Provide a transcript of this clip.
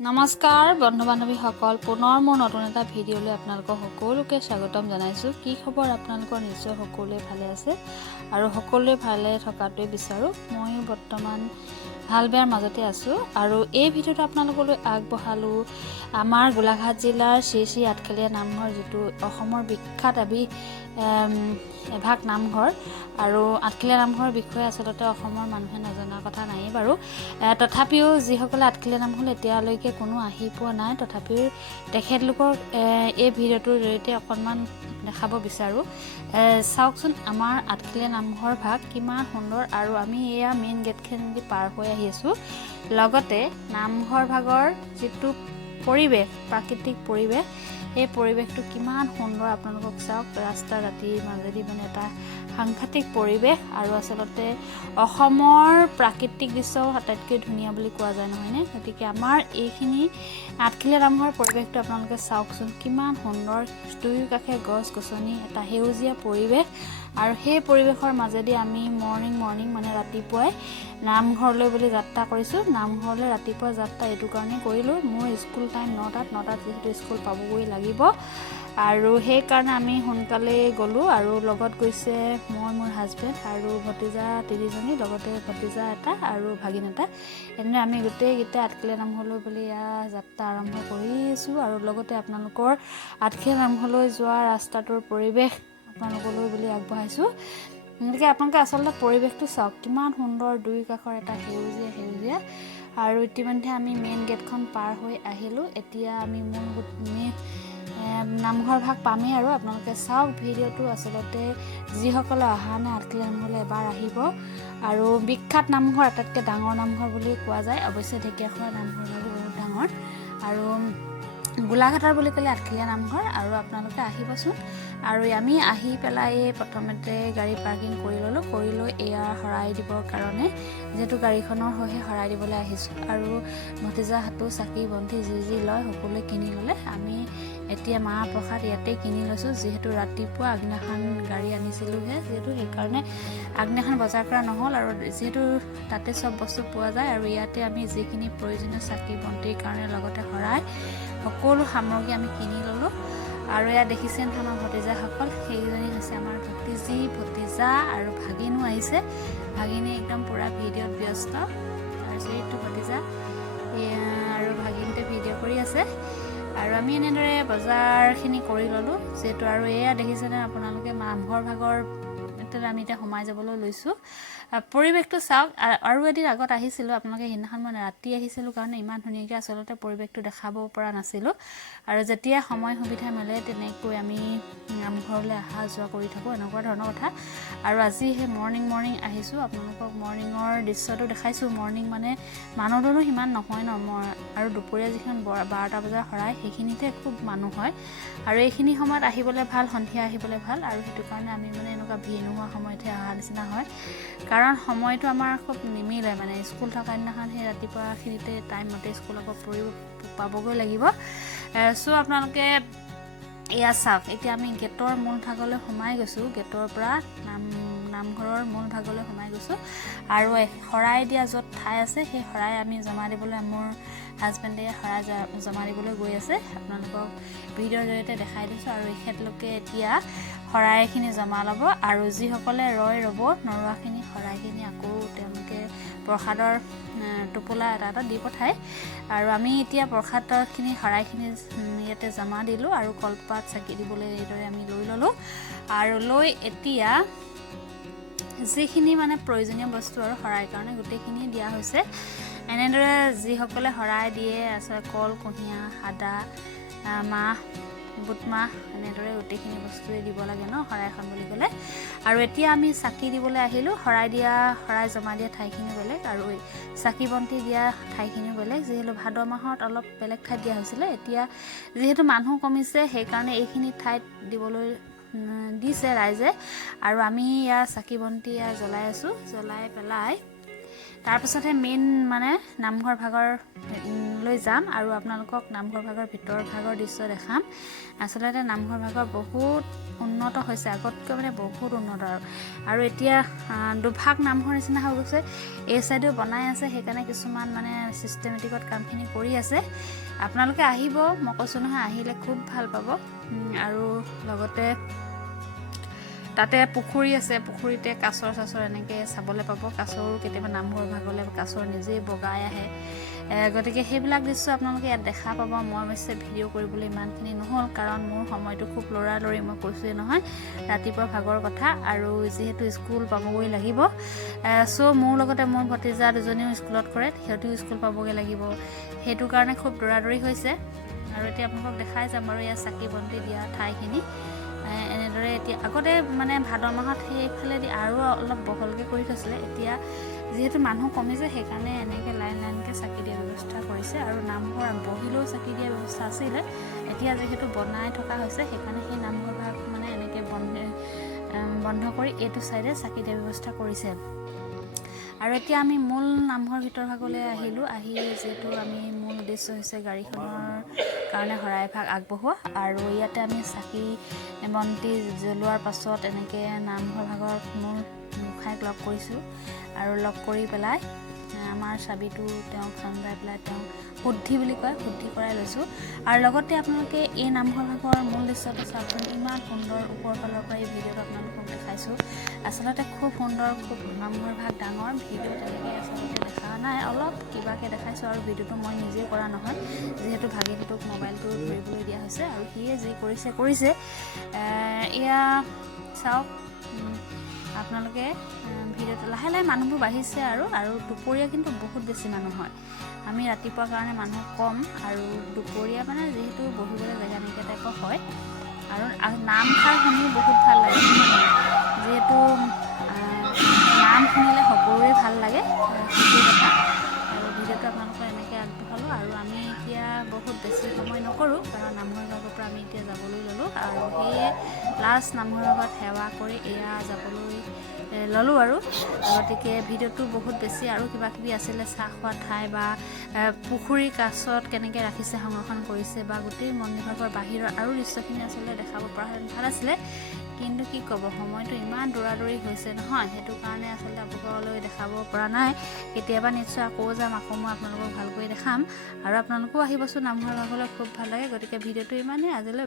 নমস্কাৰ বন্ধু বান্ধৱী সকল পুনৰ মোৰ নতুন এটা ভিডিঅ'লৈ আপোনালোকক সকলোকে স্বাগতম জনাইছোঁ। কি খবৰ আপোনালোকৰ? নিশ্চয় সকলোৱে ভালে আছে আৰু সকলোৱে ভালে থকাটোৱে বিচাৰোঁ। ময়ো বৰ্তমান ভাল বেয়াৰ মাজতে আছোঁ আৰু এই ভিডিঅ'টো আপোনালোকলৈ আগবঢ়ালোঁ আমাৰ গোলাঘাট জিলাৰ শ্ৰী শ্ৰী আঠখেলীয়া নামঘৰ, যিটো অসমৰ বিখ্যাত এভাগ নামঘৰ। আৰু আঠখেলীয়া নামঘৰৰ বিষয়ে আচলতে অসমৰ মানুহে নজনা কথা নায়েই বাৰু। তথাপিও যিসকলে আঠখেলীয়া নামঘৰ এতিয়ালৈকে কোনো আহি পোৱা নাই, তথাপিও তেখেতলোকক এই ভিডিঅ'টোৰ জৰিয়তে অকণমান দেখাব বিচাৰোঁ। চাওকচোন আমাৰ আঠখেলীয়া নামঘৰ ভাগ কিমান সুন্দৰ, আৰু আমি এয়া মেইন গেটখনেদি পাৰ হৈ আহি আছোঁ। লগতে নামঘৰ ভাগৰ যিটো পৰিৱেশ, প্ৰাকৃতিক পৰিৱেশ, এই পৰিৱেশটো কিমান সুন্দৰ আপোনালোকক চাওক। ৰাস্তা ৰাতিৰ মাজেদি এটা সাংঘাতিক পৰিৱেশ, আৰু আচলতে অসমৰ প্ৰাকৃতিক দৃশ্য আটাইতকৈ ধুনীয়া বুলি কোৱা যায়, নহয়নে? গতিকে আমাৰ এইখিনি আঠখেলীয়া নামঘৰৰ পৰিৱেশটো আপোনালোকে চাওকচোন কিমান সুন্দৰ। দুয়ো কাষে গছ গছনি, এটা সেউজীয়া পৰিৱেশ, আৰু সেই পৰিৱেশৰ মাজেদি আমি মৰ্ণিং ৰাতিপুৱাই নামঘৰলৈ বুলি যাত্ৰা কৰিছোঁ। নামঘৰলৈ ৰাতিপুৱা যাত্ৰা এইটো কাৰণেই কৰিলোঁ, মোৰ স্কুল টাইম 9টাত যিহেতু স্কুল পাবগৈ লাগিব, আৰু সেইকাৰণে আমি সোনকালেই গ'লোঁ। আৰু লগত গৈছে মই, মোৰ হাজবেণ্ড আৰু ভতিজা 3জনী, লগতে ভতিজা এটা আৰু ভাগিন এটা। এনেদৰে আমি গোটেইকেইটা আঠখেলীয়া নামঘৰলৈ বুলি যাত্ৰা আৰম্ভ কৰিছোঁ, আৰু লগতে আপোনালোকৰ আঠখেলীয়া নামঘৰলৈ যোৱা ৰাস্তাটোৰ পৰিৱেশ আপোনালোকলৈ বুলি আগবঢ়াইছোঁ। গতিকে আপোনালোকে আচলতে পৰিৱেশটো চাওক কিমান সুন্দৰ, দুই কাষৰ এটা সেউজীয়া। আৰু ইতিমধ্যে আমি মেইন গেটখন পাৰ হৈ আহিলোঁ। এতিয়া আমি নামঘৰ ভাগ পামেই, আৰু আপোনালোকে চাওক ভিডিঅ'টো। আচলতে যিসকলে অহা নাই আঠখেলীয়া নামঘৰলৈ এবাৰ আহিব। আৰু বিখ্যাত নামঘৰ, আটাইতকৈ ডাঙৰ নামঘৰ বুলি কোৱা যায়। অৱশ্যে ঢেকীয়াখোৱা নামঘৰ বহুত ডাঙৰ, আৰু গোলাঘাটৰ বুলি ক'লে আঠখেলীয়া নামঘৰ। আৰু আপোনালোকে আহিবচোন। আৰু আমি আহি পেলাই প্ৰথমতে গাড়ী পাৰ্কিং কৰি ল'লোঁ, কৰি লৈ এয়া শৰাই দিবৰ কাৰণে, যিহেতু গাড়ীখনৰ হৈহে শৰাই দিবলৈ আহিছোঁ। আৰু ভতিজা হাতো চাকি বন্তি যি লয় সকলোৱে কিনি ল'লে। আমি এতিয়া মাহ প্ৰসাদ ইয়াতে কিনি লৈছোঁ, যিহেতু ৰাতিপুৱা আগদিনাখন গাড়ী আনিছিলোঁহে, যিহেতু সেইকাৰণে আগদিনাখন বজাৰ কৰা নহ'ল, আৰু যিহেতু তাতে চব বস্তু পোৱা যায়। আৰু ইয়াতে আমি যিখিনি প্ৰয়োজনীয় চাকি বন্তিৰ কাৰণে লগতে শৰাই সকলো সামগ্ৰী আমি কিনি ল'লোঁ। আৰু এয়া দেখিছে নহয় আমাৰ ভতিজাসকল, সেইজনী হৈছে আমাৰ ভতিজা, আৰু ভাগিনো আহিছে। ভাগিনী একদম পূৰা ভিডিঅ'ত ব্যস্ত, তাৰপিছত এইটো ভতিজা আৰু ভাগিনতে ভিডিঅ' কৰি আছে। আৰু আমি এনেদৰে বজাৰখিনি কৰি ল'লোঁ যিহেতু। আৰু এয়া দেখিছেনে আপোনালোকে নামঘৰ ভাগৰ আমি এতিয়া সোমাই যাবলৈ লৈছোঁ। পৰিৱেশটো চাওক। আৰু এদিন আগত আহিছিলোঁ, আপোনালোকে সেইদিনাখন মই ৰাতি আহিছিলোঁ কাৰণে ইমান ধুনীয়াকৈ আচলতে পৰিৱেশটো দেখাব পৰা নাছিলোঁ। আৰু যেতিয়া সময় সুবিধা মিলে তেনেকৈ আমি নামঘৰলৈ অহা যোৱা কৰি থাকোঁ, এনেকুৱা ধৰণৰ কথা। আৰু আজি সেই মৰ্ণিং আহিছোঁ, আপোনালোকক মৰ্ণিঙৰ দৃশ্যটো দেখাইছোঁ। মৰ্ণিং মানুহজনো সিমান নহয় ন, আৰু দুপৰীয়া যিখন 12টা বজাৰ শৰাই, সেইখিনিতে খুব মানুহ হয়। আৰু এইখিনি সময়ত আহিবলৈ ভাল, সন্ধিয়া আহিবলৈ ভাল। আৰু সেইটো কাৰণে আমি এনেকুৱা ভিৰ নোহোৱা সময়তহে অহা নিচিনা হয়, কাৰণ সময়টো আমাৰ খুব নিমিলে। স্কুল থকা দিনাখন সেই ৰাতিপুৱাখিনিতে টাইম মতে স্কুল আকৌ পাবগৈ লাগিব। চ' আপোনালোকে এয়া চাওক। এতিয়া আমি গেটৰ মূল ভাগলৈ সোমাই গৈছোঁ, গেটৰ পৰা নামঘৰৰ মূল ভাগলৈ সোমাই গৈছোঁ। আৰু শৰাই দিয়া য'ত ঠাই আছে, সেই শৰাই আমি জমা দিবলৈ, মোৰ হাজবেণ্ডে শৰাই জমা দিবলৈ গৈ আছে। আপোনালোকক ভিডিঅ'ৰ জৰিয়তে দেখাই দিছোঁ। আৰু এখেতলোকে এতিয়া শৰাইখিনি জমা ল'ব, আৰু যিসকলে ৰ'ব নৰোৱাখিনি শৰাইখিনি আকৌ তেওঁলোকে প্ৰসাদৰ টোপোলা এটা দি পঠায়। আৰু আমি এতিয়া প্ৰসাদৰখিনি শৰাইখিনি ইয়াতে জমা দিলোঁ, আৰু কলপাত চাকি দিবলৈ এইদৰে আমি লৈ ল'লোঁ। আৰু লৈ এতিয়া যিখিনি প্ৰয়োজনীয় বস্তু আৰু শৰাইৰ কাৰণে গোটেইখিনি দিয়া হৈছে। এনেদৰে যিসকলে শৰাই দিয়ে কল, কুঁহিয়াৰ, আদা, মাহ, বুটমাহ, এনেদৰে গোটেইখিনি বস্তুৱে দিব লাগে ন শৰাইখন বুলি ক'লে। আৰু এতিয়া আমি চাকি দিবলৈ আহিলোঁ। শৰাই জমা দিয়া ঠাইখিনিও বেলেগ, আৰু চাকি বন্তি দিয়া ঠাইখিনিও বেলেগ। যিহেতু ভাদ মাহত অলপ বেলেগ ঠাইত দিয়া হৈছিলে, এতিয়া যিহেতু মানুহ কমিছে সেইকাৰণে এইখিনি ঠাইত দিবলৈ দিছে ৰাইজে। আৰু আমি ইয়াৰ চাকি বন্তি জ্বলাই আছোঁ। জ্বলাই পেলাই তাৰপিছতহে মেইন নামঘৰ ভাগৰ লৈ যাম আৰু আপোনালোকক নামঘৰ ভাগৰ ভিতৰ ভাগৰ দৃশ্য দেখাম আসলতে নামঘৰ ভাগৰ বহুত উন্নত হৈছে আগতকৈ মানে বহুত উন্নত আৰু এতিয়া দুভাগ নামঘৰ নিচিনা হৈ গৈছে এই সাইডেও বনাই আছে সেইকাৰণে কিছুমান মানে সিস্টেমেটিকত কামখিনি কৰি আছে আপোনালোকে আহিব মই কৈছো নহয় আহিলে খুব ভাল পাব আৰু লগতে তাতে পুখুৰী আছে পুখুৰীতে কাছৰ চাছৰ এনেকৈ চাবলৈ পাব কাছৰো কেতিয়াবা নামঘৰ ভাগলৈ কাছৰ নিজেই বগাই আহে গতিকে সেইবিলাক দৃশ্য আপোনালোকে ইয়াত দেখা পাব মই অৱশ্যে ভিডিঅ' কৰিবলৈ ইমানখিনি নহ'ল কাৰণ মোৰ সময়টো খুব লৰালৰি মই কৈছোঁৱেই নহয় ৰাতিপুৱা ভাগৰ কথা আৰু যিহেতু স্কুল পাবগৈ লাগিব চ' মোৰ লগতে মোৰ ভতিজা দুজনীও স্কুলত কৰে সিহঁতেও স্কুল পাবগৈ লাগিব সেইটো কাৰণে খুব দৌৰাদৌৰি হৈছে আৰু এতিয়া আপোনালোকক দেখাই যাম আৰু ইয়াত চাকি বন্তি দিয়া ঠাইখিনি এনেদৰে এতিয়া আগতে মানে ভাদ মাহত সেইফালেদি আৰু অলপ বহলকৈ কৰি থৈছিলে এতিয়া যিহেতু মানুহ কমিছে সেইকাৰণে এনেকৈ লাইন লাইনকৈ চাকি দিয়া ব্যৱস্থা কৰিছে আৰু নামঘৰ বহিলেও চাকি দিয়া ব্যৱস্থা আছিলে এতিয়া যিহেতু বনাই থকা হৈছে সেইকাৰণে সেই নামঘৰ ভাগ মানে এনেকৈ বন্ধ কৰি এইটো চাইডে চাকি দিয়া ব্যৱস্থা কৰিছে আৰু এতিয়া আমি মূল নামঘৰ ভিতৰ ভাগলৈ আহিলোঁ আহি যিহেতু আমি মূল উদ্দেশ্য হৈছে গাড়ীখনৰ কাৰণে শৰাই ভাগ আগবঢ়োৱা আৰু ইয়াতে আমি চাকি বন্তি জ্বলোৱাৰ পাছত এনেকৈ নামঘৰ ভাগৰ মূল গোঁসাইক লগ কৰিছোঁ আৰু লগ কৰি পেলাই আমাৰ চাবিটো তেওঁক চন্দাই পেলাই তেওঁ শুদ্ধি বুলি কয় শুদ্ধি কৰাই লৈছোঁ আৰু লগতে আপোনালোকে এই নামঘৰ ভাগৰ মূল দৃশ্যটো চাওকচোন ইমান সুন্দৰ ওপৰ ফালৰ পৰা এই ভিডিঅ'টো আপোনালোকক দেখাইছোঁ আচলতে খুব সুন্দৰ খুব নামঘৰ ভাগ ডাঙৰ ভিডিঅ' তেনেকৈ আচলতে দেখা নাই অলপ কিবাকৈ দেখাইছোঁ আৰু ভিডিঅ'টো মই নিজেই কৰা নহয় যিহেতু ভাগিনটোক মোবাইলটো ধৰিবলৈ দিয়া হৈছে আৰু সিয়ে যি কৰিছে এয়া চাওক আপোনালোকে ভিডিঅ'টো লাহে লাহে মানুহবোৰ বাঢ়িছে আৰু দুপৰীয়া কিন্তু বহুত বেছি মানুহ হয় আমি ৰাতিপুৱাৰ কাৰণে মানুহ কম আৰু দুপৰীয়া মানে যিহেতু বহিবলৈ জেগা নাইকিয়া টাইপৰ হয় আৰু নামষাৰ শুনিও বহুত ভাল লাগে যিহেতু নাম শুনিলে সকলোৰে ভাল লাগে সেইটো কথা আৰু ভিডিঅ'টো আপোনালোকৰ এনেকৈ আগবঢ়ালোঁ আৰু আমি এতিয়া বহুত বেছি সময় নকৰোঁ কাৰণ নামঘৰ ভাগৰ পৰা আমি এতিয়া যাবলৈ ল'লোঁ আৰু সেয়ে লাষ্ট নামঘৰ ভাগত সেৱা কৰি এয়া যাবলৈ ল'লোঁ আৰু গতিকে ভিডিঅ'টো বহুত বেছি আৰু কিবাকিবি আছিলে চাহ খোৱা ঠাই বা পুখুৰী কাষত কেনেকৈ ৰাখিছে সংৰক্ষণ কৰিছে বা গোটেই মন্দিৰ ভাগৰ বাহিৰৰ আৰু দৃশ্যখিনি আচলতে দেখাব পৰা হ'লে ভাল আছিলে কিন্তু কি ক'ব সময়টো ইমান দৌৰাদৌৰি হৈছে নহয় সেইটো কাৰণে আচলতে আপোনালোকলৈ দেখাব পৰা নাই কেতিয়াবা নিশ্চয় আকৌ যাম আকৌ মই আপোনালোকক ভালকৈ দেখাম আৰু আপোনালোকেও আহিবচোন নামঘৰ ভাগলৈ খুব ভাল লাগে গতিকে ভিডিঅ'টো ইমানেই আজিলৈ